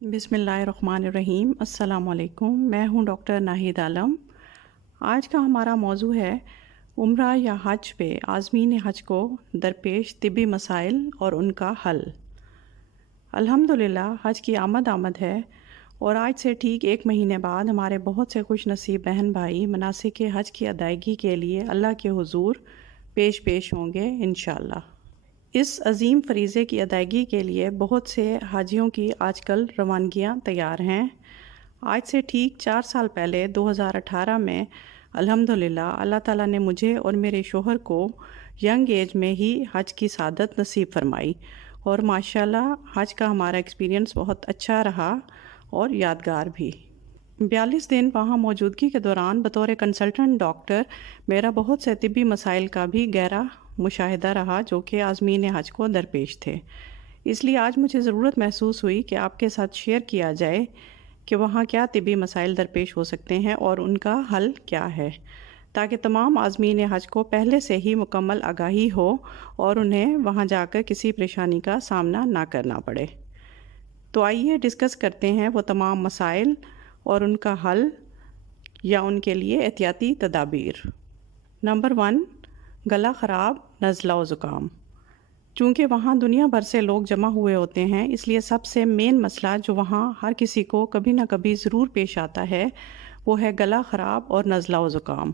بسم اللہ الرحمن الرحیم۔ السلام علیکم، میں ہوں ڈاکٹر ناہید عالم۔ آج کا ہمارا موضوع ہے عمرہ یا حج پہ عازمین حج کو درپیش طبی مسائل اور ان کا حل۔ الحمدللہ حج کی آمد ہے اور آج سے ٹھیک 1 مہینے بعد ہمارے بہت سے خوش نصیب بہن بھائی مناسک حج کی ادائیگی کے لیے اللہ کے حضور پیش ہوں گے انشاءاللہ۔ اس عظیم فریضے کی ادائیگی کے لیے بہت سے حاجیوں کی آج کل روانگیاں تیار ہیں۔ آج سے ٹھیک 4 سال پہلے 2018 میں الحمدللہ اللہ تعالیٰ نے مجھے اور میرے شوہر کو ینگ ایج میں ہی حج کی سعادت نصیب فرمائی اور ماشاءاللہ حج کا ہمارا ایکسپیرینس بہت اچھا رہا اور یادگار بھی۔ 42 دن وہاں موجودگی کے دوران بطور کنسلٹنٹ ڈاکٹر میرا بہت سے طبی مسائل کا بھی گہرا مشاہدہ رہا جو کہ عازمین حج کو درپیش تھے۔ اس لیے آج مجھے ضرورت محسوس ہوئی کہ آپ کے ساتھ شیئر کیا جائے کہ وہاں کیا طبی مسائل درپیش ہو سکتے ہیں اور ان کا حل کیا ہے، تاکہ تمام عازمین حج کو پہلے سے ہی مکمل آگاہی ہو اور انہیں وہاں جا کر کسی پریشانی کا سامنا نہ کرنا پڑے۔ تو آئیے ڈسکس کرتے ہیں وہ تمام مسائل اور ان کا حل یا ان کے لیے احتیاطی تدابیر۔ نمبر 1، گلا خراب، نزلہ و زکام۔ چونکہ وہاں دنیا بھر سے لوگ جمع ہوئے ہوتے ہیں، اس لیے سب سے مین مسئلہ جو وہاں ہر کسی کو کبھی نہ کبھی ضرور پیش آتا ہے وہ ہے گلا خراب اور نزلہ و زکام۔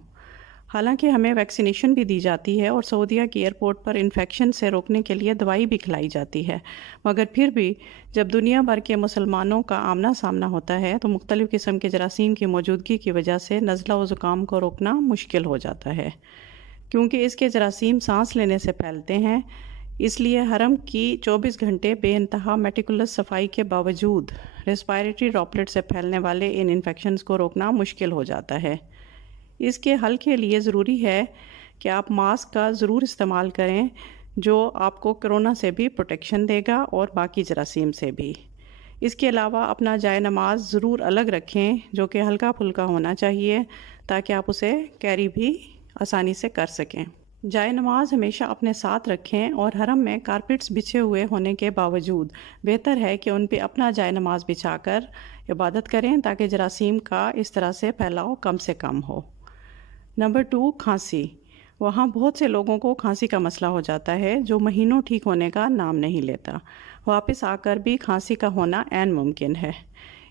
حالانکہ ہمیں ویکسینیشن بھی دی جاتی ہے اور سعودیہ کی ایئرپورٹ پر انفیکشن سے روکنے کے لیے دوائی بھی کھلائی جاتی ہے، مگر پھر بھی جب دنیا بھر کے مسلمانوں کا آمنا سامنا ہوتا ہے تو مختلف قسم کے جراثیم کی موجودگی کی وجہ سے نزلہ و زکام کو روکنا مشکل ہو جاتا ہے، کیونکہ اس کے جراثیم سانس لینے سے پھیلتے ہیں۔ اس لیے حرم کی 24 گھنٹے بے انتہا میٹیکولس صفائی کے باوجود ریسپائریٹری ڈراپلیٹ سے پھیلنے والے ان انفیکشنز کو روکنا مشکل ہو جاتا ہے۔ اس کے حل کے لیے ضروری ہے کہ آپ ماسک کا ضرور استعمال کریں جو آپ کو کرونا سے بھی پروٹیکشن دے گا اور باقی جراثیم سے بھی۔ اس کے علاوہ اپنا جائے نماز ضرور الگ رکھیں جو کہ ہلکا پھلکا ہونا چاہیے تاکہ آپ اسے کیری بھی آسانی سے کر سکیں۔ جائے نماز ہمیشہ اپنے ساتھ رکھیں اور حرم میں کارپیٹس بچھے ہوئے ہونے کے باوجود بہتر ہے کہ ان پہ اپنا جائے نماز بچھا کر عبادت کریں تاکہ جراثیم کا اس طرح سے پھیلاؤ کم سے کم ہو۔ نمبر 2، کھانسی۔ وہاں بہت سے لوگوں کو کھانسی کا مسئلہ ہو جاتا ہے جو مہینوں ٹھیک ہونے کا نام نہیں لیتا، واپس آ کر بھی کھانسی کا ہونا عین ممکن ہے۔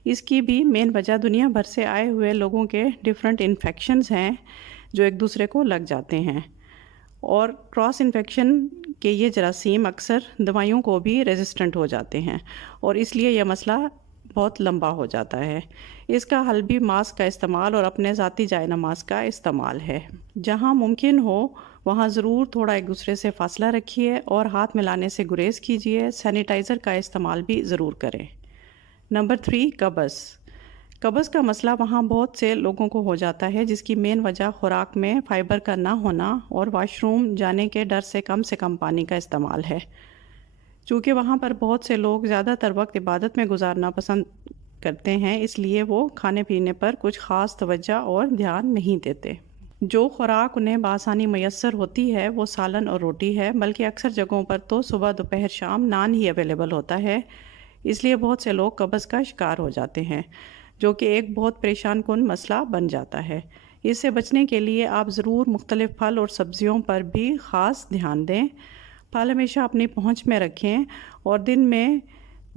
اس کی بھی مین وجہ دنیا بھر سے آئے ہوئے لوگوں کے ڈیفرنٹ انفیکشنز ہیں جو ایک دوسرے کو لگ جاتے ہیں، اور کراس انفیکشن کے یہ جراثیم اکثر دوائیوں کو بھی ریزسٹنٹ ہو جاتے ہیں اور اس لیے یہ مسئلہ بہت لمبا ہو جاتا ہے۔ اس کا حل بھی ماسک کا استعمال اور اپنے ذاتی جائے نماز کا استعمال ہے۔ جہاں ممکن ہو وہاں ضرور تھوڑا ایک دوسرے سے فاصلہ رکھیے اور ہاتھ ملانے سے گریز کیجیے۔ سینیٹائزر کا استعمال بھی ضرور کریں۔ نمبر 3، قبض۔ قبض کا مسئلہ وہاں بہت سے لوگوں کو ہو جاتا ہے جس کی مین وجہ خوراک میں فائبر کا نہ ہونا اور واش روم جانے کے ڈر سے کم پانی کا استعمال ہے۔ چونکہ وہاں پر بہت سے لوگ زیادہ تر وقت عبادت میں گزارنا پسند کرتے ہیں، اس لیے وہ کھانے پینے پر کچھ خاص توجہ اور دھیان نہیں دیتے۔ جو خوراک انہیں بآسانی میسر ہوتی ہے وہ سالن اور روٹی ہے، بلکہ اکثر جگہوں پر تو صبح دوپہر شام نان ہی اویلیبل ہوتا ہے۔ اس لیے بہت سے لوگ قبض کا شکار ہو جاتے ہیں جو کہ ایک بہت پریشان کن مسئلہ بن جاتا ہے۔ اس سے بچنے کے لیے آپ ضرور مختلف پھل اور سبزیوں پر بھی خاص دھیان دیں۔ پھل ہمیشہ اپنی پہنچ میں رکھیں اور دن میں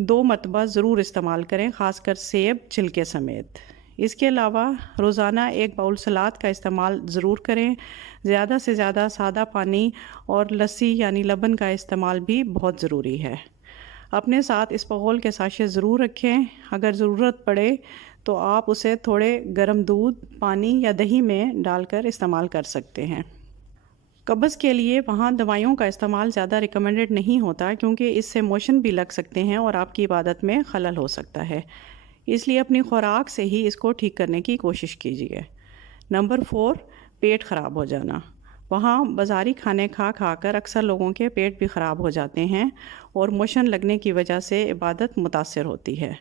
2 مرتبہ ضرور استعمال کریں، خاص کر سیب چھلکے سمیت۔ اس کے علاوہ روزانہ 1 باؤل سلاد کا استعمال ضرور کریں۔ زیادہ سے زیادہ سادہ پانی اور لسی یعنی لبن کا استعمال بھی بہت ضروری ہے۔ اپنے ساتھ اسپغول کے ساشے ضرور رکھیں۔ اگر ضرورت پڑے تو آپ اسے تھوڑے گرم دودھ، پانی یا دہی میں ڈال کر استعمال کر سکتے ہیں۔ قبض کے لیے وہاں دوائیوں کا استعمال زیادہ ریکمینڈڈ نہیں ہوتا کیونکہ اس سے موشن بھی لگ سکتے ہیں اور آپ کی عبادت میں خلل ہو سکتا ہے، اس لیے اپنی خوراک سے ہی اس کو ٹھیک کرنے کی کوشش کیجیے۔ نمبر 4، پیٹ خراب ہو جانا۔ وہاں بازاری کھانے کھا کر اکثر لوگوں کے پیٹ بھی خراب ہو جاتے ہیں اور موشن لگنے کی وجہ سے عبادت متاثر ہوتی ہے۔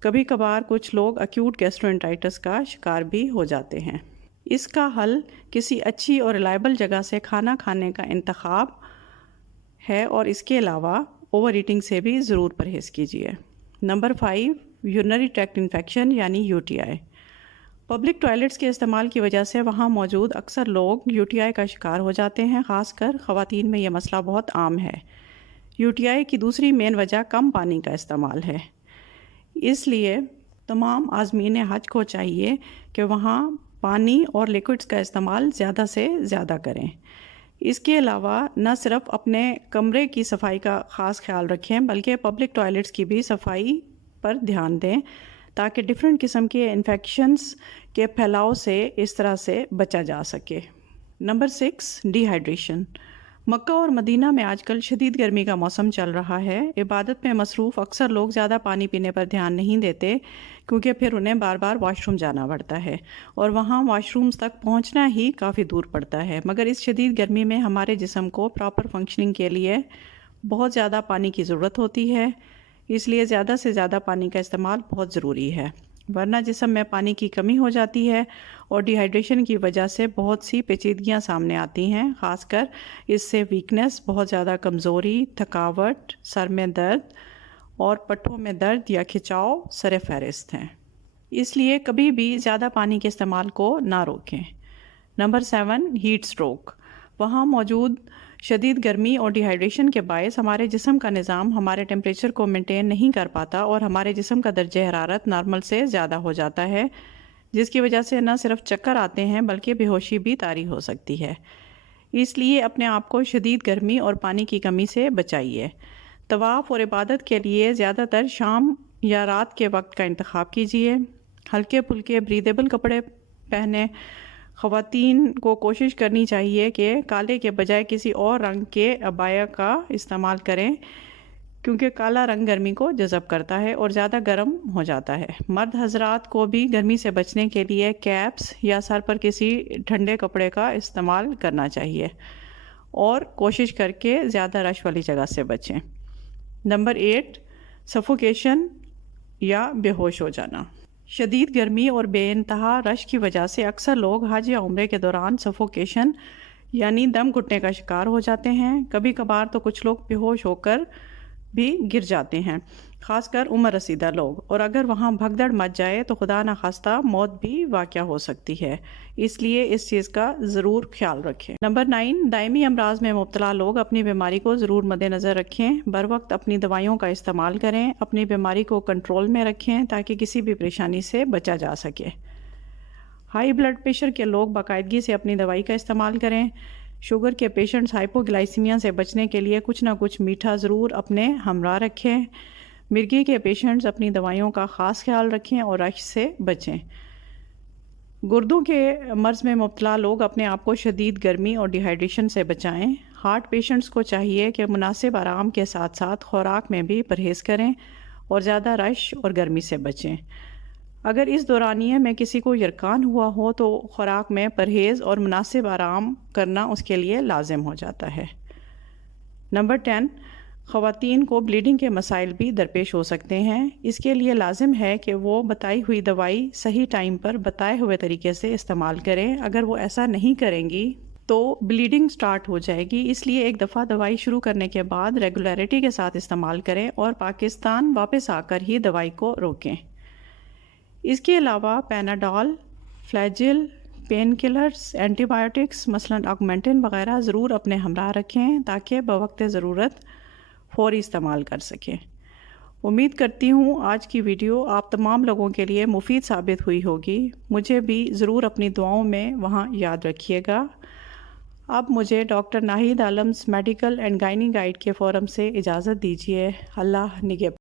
کبھی کبھار کچھ لوگ ایکیوٹ گیسٹرونٹرائٹس کا شکار بھی ہو جاتے ہیں۔ اس کا حل کسی اچھی اور ریلائبل جگہ سے کھانا کھانے کا انتخاب ہے اور اس کے علاوہ اوور ایٹنگ سے بھی ضرور پرہیز کیجیے۔ نمبر 5 یورینری ٹریکٹ انفیکشن یعنی UTI۔ پبلک ٹوائلٹس کے استعمال کی وجہ سے وہاں موجود اکثر لوگ UTI کا شکار ہو جاتے ہیں، خاص کر خواتین میں یہ مسئلہ بہت عام ہے۔ UTI کی دوسری مین وجہ کم پانی کا استعمال ہے، اس لیے تمام عازمین حج کو چاہیے کہ وہاں پانی اور لیکوڈز کا استعمال زیادہ سے زیادہ کریں۔ اس کے علاوہ نہ صرف اپنے کمرے کی صفائی کا خاص خیال رکھیں بلکہ پبلک ٹوائلٹس کی بھی صفائی پر دھیان دیں تاکہ ڈفرینٹ قسم کے انفیکشنز کے پھیلاؤ سے اس طرح سے بچا جا سکے۔ Number 6 D hydration. مکہ اور مدینہ میں آج کل شدید گرمی کا موسم چل رہا ہے۔ عبادت میں مصروف اکثر لوگ زیادہ پانی پینے پر دھیان نہیں دیتے کیونکہ پھر انہیں بار بار واش روم جانا پڑتا ہے اور وہاں واش رومز تک پہنچنا ہی کافی دور پڑتا ہے، مگر اس شدید گرمی میں ہمارے جسم کو پراپر فنکشننگ کے لیے بہت زیادہ پانی کی ضرورت ہوتی ہے، اس لیے زیادہ سے زیادہ پانی کا استعمال بہت ضروری ہے، ورنہ جسم میں پانی کی کمی ہو جاتی ہے اور ڈی ہائیڈریشن کی وجہ سے بہت سی پیچیدگیاں سامنے آتی ہیں، خاص کر اس سے ویکنس، بہت زیادہ کمزوری، تھکاوٹ، سر میں درد اور پٹھوں میں درد یا کھچاؤ سر فہرست ہیں۔ اس لیے کبھی بھی زیادہ پانی کے استعمال کو نہ روکیں۔ Number 7 heat stroke. وہاں موجود شدید گرمی اور ڈی ہائیڈریشن کے باعث ہمارے جسم کا نظام ہمارے ٹیمپریچر کو مینٹین نہیں کر پاتا اور ہمارے جسم کا درجہ حرارت نارمل سے زیادہ ہو جاتا ہے، جس کی وجہ سے نہ صرف چکر آتے ہیں بلکہ بے ہوشی بھی طاری ہو سکتی ہے۔ اس لیے اپنے آپ کو شدید گرمی اور پانی کی کمی سے بچائیے۔ طواف اور عبادت کے لیے زیادہ تر شام یا رات کے وقت کا انتخاب کیجیے۔ ہلکے پھلکے بریدیبل کپڑے پہنیں۔ خواتین کو کوشش کرنی چاہیے کہ کالے کے بجائے کسی اور رنگ کے عبایا کا استعمال کریں کیونکہ کالا رنگ گرمی کو جذب کرتا ہے اور زیادہ گرم ہو جاتا ہے۔ مرد حضرات کو بھی گرمی سے بچنے کے لیے کیپس یا سر پر کسی ٹھنڈے کپڑے کا استعمال کرنا چاہیے اور کوشش کر کے زیادہ رش والی جگہ سے بچیں۔ نمبر 8 سفوکیشن یا بے ہوش ہو جانا۔ شدید گرمی اور بے انتہا رش کی وجہ سے اکثر لوگ حج یا عمرے کے دوران سفوکیشن یعنی دم گھٹنے کا شکار ہو جاتے ہیں۔ کبھی کبھار تو کچھ لوگ بے ہوش ہو کر بھی گر جاتے ہیں، خاص کر عمر رسیدہ لوگ، اور اگر وہاں بھگدڑ مچ جائے تو خدا نخواستہ موت بھی واقع ہو سکتی ہے، اس لیے اس چیز کا ضرور خیال رکھیں۔ نمبر 9 دائمی امراض میں مبتلا لوگ اپنی بیماری کو ضرور مد نظر رکھیں، بر وقت اپنی دوائیوں کا استعمال کریں، اپنی بیماری کو کنٹرول میں رکھیں تاکہ کسی بھی پریشانی سے بچا جا سکے۔ ہائی بلڈ پریشر کے لوگ باقاعدگی سے اپنی دوائی کا استعمال کریں۔ شوگر کے پیشنٹس ہائپوگلائسیمیا سے بچنے کے لیے کچھ نہ کچھ میٹھا ضرور اپنے ہمراہ رکھیں۔ مرگی کے پیشنٹس اپنی دوائیوں کا خاص خیال رکھیں اور رش سے بچیں۔ گردوں کے مرض میں مبتلا لوگ اپنے آپ کو شدید گرمی اور ڈی ہائیڈریشن سے بچائیں۔ ہارٹ پیشنٹس کو چاہیے کہ مناسب آرام کے ساتھ ساتھ خوراک میں بھی پرہیز کریں اور زیادہ رش اور گرمی سے بچیں۔ اگر اس دورانیے میں کسی کو یرقان ہوا ہو تو خوراک میں پرہیز اور مناسب آرام کرنا اس کے لیے لازم ہو جاتا ہے۔ نمبر 10 خواتین کو بلیڈنگ کے مسائل بھی درپیش ہو سکتے ہیں، اس کے لیے لازم ہے کہ وہ بتائی ہوئی دوائی صحیح ٹائم پر بتائے ہوئے طریقے سے استعمال کریں۔ اگر وہ ایسا نہیں کریں گی تو بلیڈنگ سٹارٹ ہو جائے گی، اس لیے ایک دفعہ دوائی شروع کرنے کے بعد ریگولیرٹی کے ساتھ استعمال کریں اور پاکستان واپس آ کر ہی دوائی کو روکیں۔ اس کے علاوہ Panadol, Flagyl, painkillers, antibiotics مثلاً آگمنٹن وغیرہ ضرور اپنے ہمراہ رکھیں تاکہ بوقت ضرورت فوری استعمال کر سکیں۔ امید کرتی ہوں آج کی ویڈیو آپ تمام لوگوں کے لیے مفید ثابت ہوئی ہوگی۔ مجھے بھی ضرور اپنی دعاؤں میں وہاں یاد رکھیے گا۔ اب مجھے doctor Naheed Alam's medical and gynae guide کے فورم سے اجازت دیجیے۔ اللہ نگہبان۔